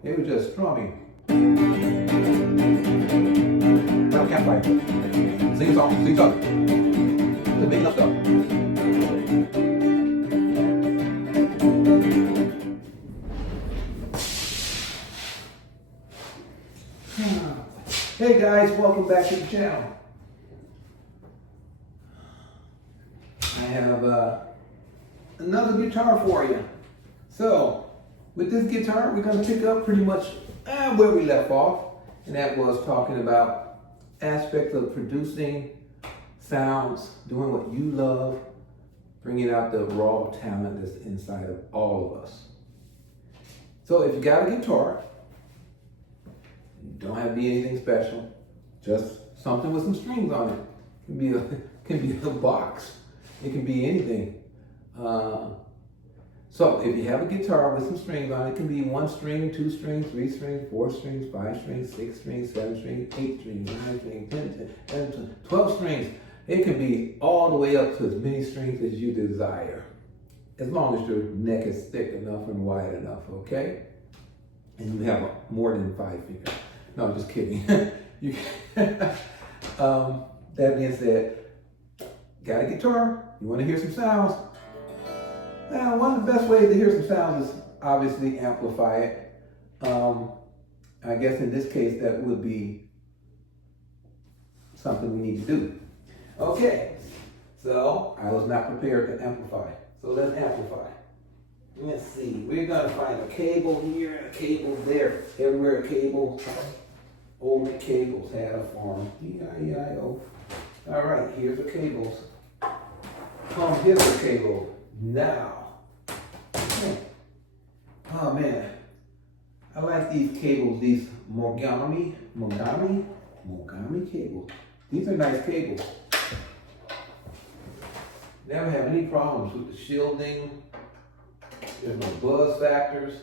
They were just strumming. Have a campfire. Sing a song to each other. The big enough stuff. Hey guys, welcome back to the channel. I have another guitar for you. So, with this guitar, we're going to pick up pretty much where we left off. And that was talking about aspects of producing sounds, doing what you love, bringing out the raw talent that's inside of all of us. So if you got a guitar, don't have to be anything special, just something with some strings on it. It can be a box. It can be anything. So if you have a guitar with some strings on it, it can be 1 string, 2 strings, 3 strings, 4 strings, 5 strings, 6 strings, 7 strings, 8 strings, 9 strings, 10, 11, 12 strings. It can be all the way up to as many strings as you desire, as long as your neck is thick enough and wide enough, okay? And you have more than 5 fingers. No, I'm just kidding. That being said, got a guitar, you want to hear some sounds? Now, one of the best ways to hear some sounds is obviously amplify it. I guess in this case, that would be something we need to do. Okay, so I was not prepared to amplify. So let's amplify. Let's see, we're gonna find a cable here and a cable there. Everywhere a cable, only cables had a form. E-I-E-I-O. All right, here's the cables. Here's the cable. Now, oh man, I like these cables, these monogamy cables. These are nice cables. Never have any problems with the shielding. There's no buzz factors.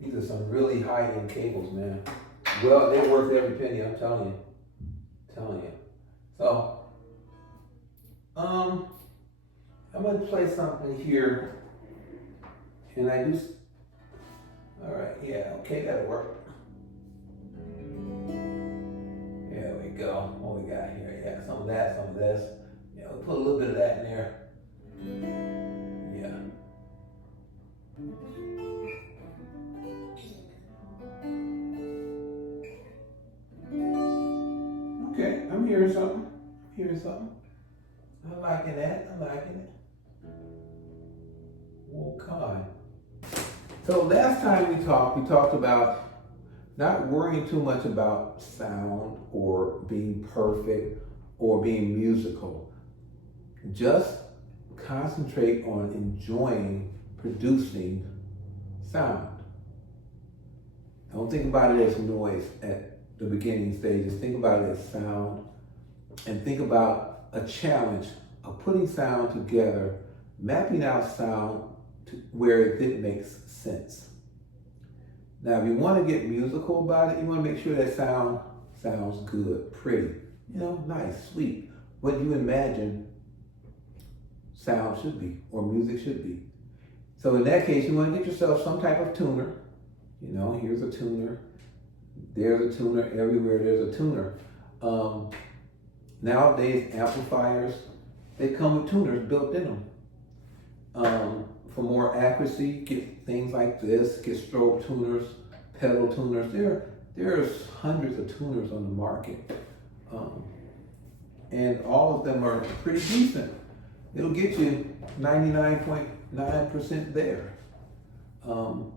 These are some really high-end cables, man. Well, they're worth every penny, I'm telling you. So, I'm going to play something here, and I do, all right, yeah, okay, that'll work. There we go, what we got here, yeah, some of that, some of this. Yeah, we'll put a little bit of that in there. Yeah. Okay, I'm hearing something, I'm liking that, Okay. So last time we talked about not worrying too much about sound or being perfect or being musical. Just concentrate on enjoying producing sound. Don't think about it as noise at the beginning stages. Think about it as sound, and think about a challenge of putting sound together, mapping out sound to where it makes sense. Now, if you want to get musical about it, you want to make sure that sound sounds good, pretty, nice, sweet. What you imagine sound should be, or music should be. So in that case, you want to get yourself some type of tuner. Here's a tuner. There's a tuner. Everywhere there's a tuner. Nowadays, amplifiers, they come with tuners built in them. For more accuracy, get things like this, get strobe tuners, pedal tuners. There's hundreds of tuners on the market. And all of them are pretty decent. It'll get you 99.9% there. And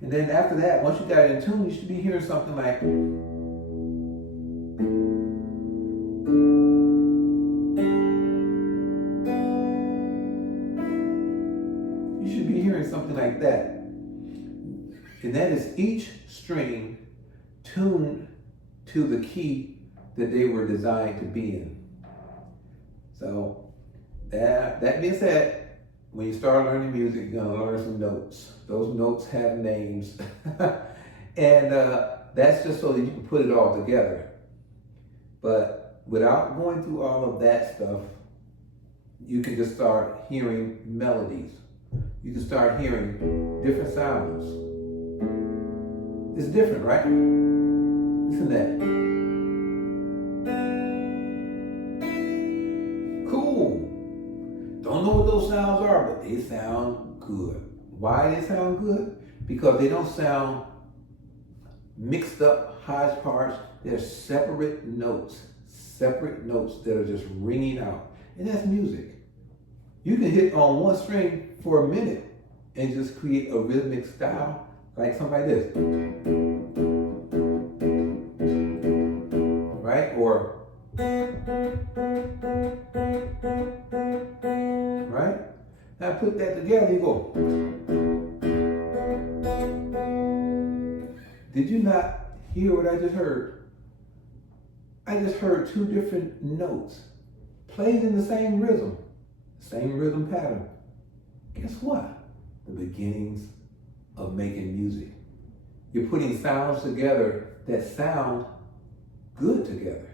then after that, once you got it in tune, you should be hearing something like, something like that. And that is each string tuned to the key that they were designed to be in. So that being said, when you start learning music, you're gonna learn some notes. Those notes have names. And that's just so that you can put it all together. But without going through all of that stuff, you can just start hearing melodies. You can start hearing different sounds. It's different, right? Listen to that. Cool. Don't know what those sounds are, but they sound good. Why they sound good? Because they don't sound mixed up hodgepodge. They're separate notes that are just ringing out. And that's music. You can hit on one string for a minute and just create a rhythmic style like something like this. Right? Or, right? Now put that together, you go. Did you not hear what I just heard? I just heard two different notes played in the same rhythm pattern. Guess what? The beginnings of making music. You're putting sounds together that sound good together.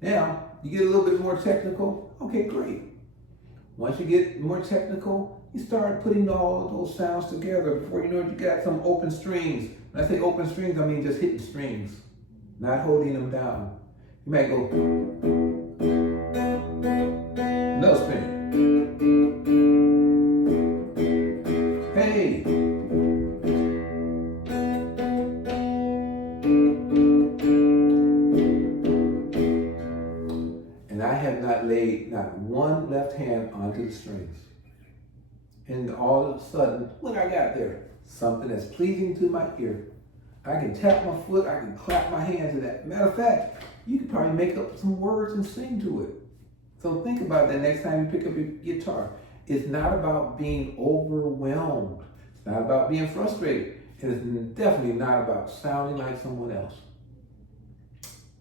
Now, you get a little bit more technical. Okay, great. Once you get more technical, you start putting all of those sounds together. Before you know it, you got some open strings. When I say open strings, I mean just hitting strings, not holding them down. You might go, no string. Hey. And I have not laid not one left hand onto the strings. And all of a sudden, what I got there? Something that's pleasing to my ear. I can tap my foot, I can clap my hands to that. Matter of fact, you could probably make up some words and sing to it. So think about that next time you pick up your guitar. It's not about being overwhelmed. It's not about being frustrated. And it's definitely not about sounding like someone else.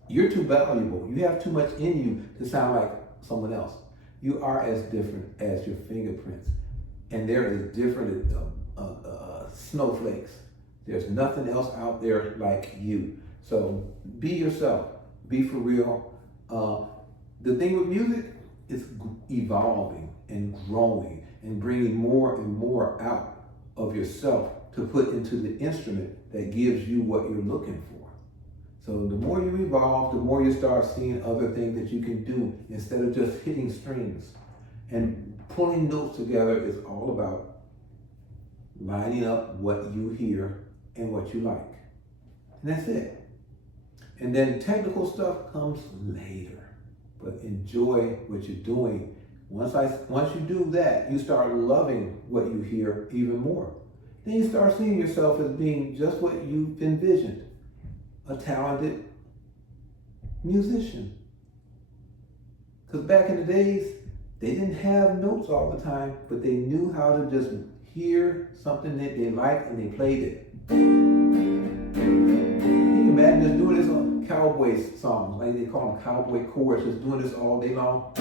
You're too valuable. You have too much in you to sound like someone else. You are as different as your fingerprints. And there is different snowflakes. There's nothing else out there like you. So be yourself. Be for real. The thing with music is evolving and growing and bringing more and more out of yourself to put into the instrument that gives you what you're looking for. So the more you evolve, the more you start seeing other things that you can do instead of just hitting strings. And pulling notes together is all about lining up what you hear and what you like. And that's it. And then technical stuff comes later. But enjoy what you're doing. Once you do that, you start loving what you hear even more. Then you start seeing yourself as being just what you've envisioned. A talented musician. Because back in the days, they didn't have notes all the time, but they knew how to just hear something that they liked and they played it. Can you imagine just doing this on cowboy songs, like they call them cowboy chords, just doing this all day long?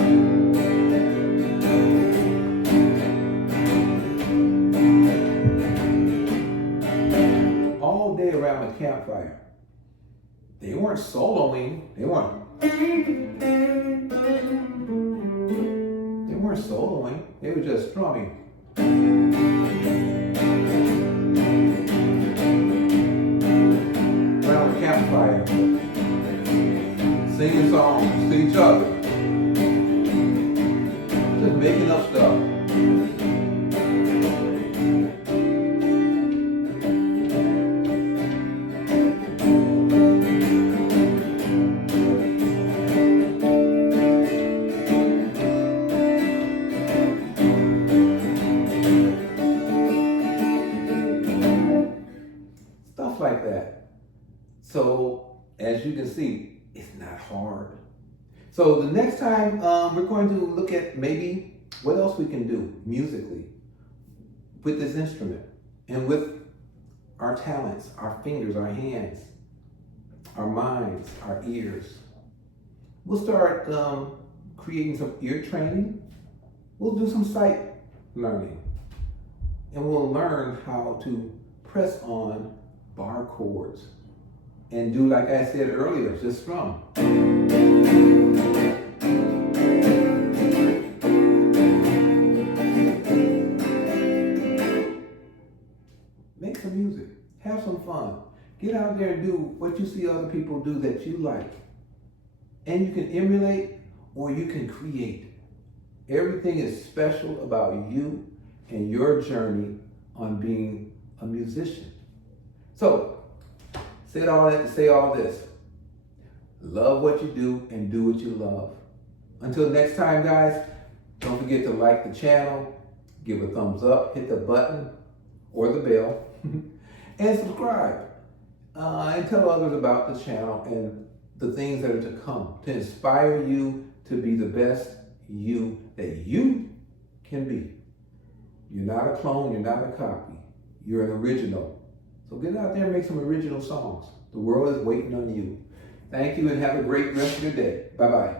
All day around the campfire. They weren't soloing, they weren't soloing, they were just strumming. Around the campfire, singing songs to each other, just making up stuff. Like that. So as you can see, it's not hard. So the next time we're going to look at maybe what else we can do musically with this instrument and with our talents, our fingers, our hands, our minds, our ears. We'll start creating some ear training. We'll do some sight learning, and we'll learn how to press on bar chords and do, like I said earlier, just strum. Make some music. Have some fun. Get out there and do what you see other people do that you like. And you can emulate or you can create. Everything is special about you and your journey on being a musician. So, said all that to say all this. Love what you do and do what you love. Until next time, guys, don't forget to like the channel, give a thumbs up, hit the button or the bell, and subscribe. And tell others about the channel and the things that are to come to inspire you to be the best you that you can be. You're not a clone, you're not a copy. You're an original. So get out there and make some original songs. The world is waiting on you. Thank you and have a great rest of your day. Bye-bye.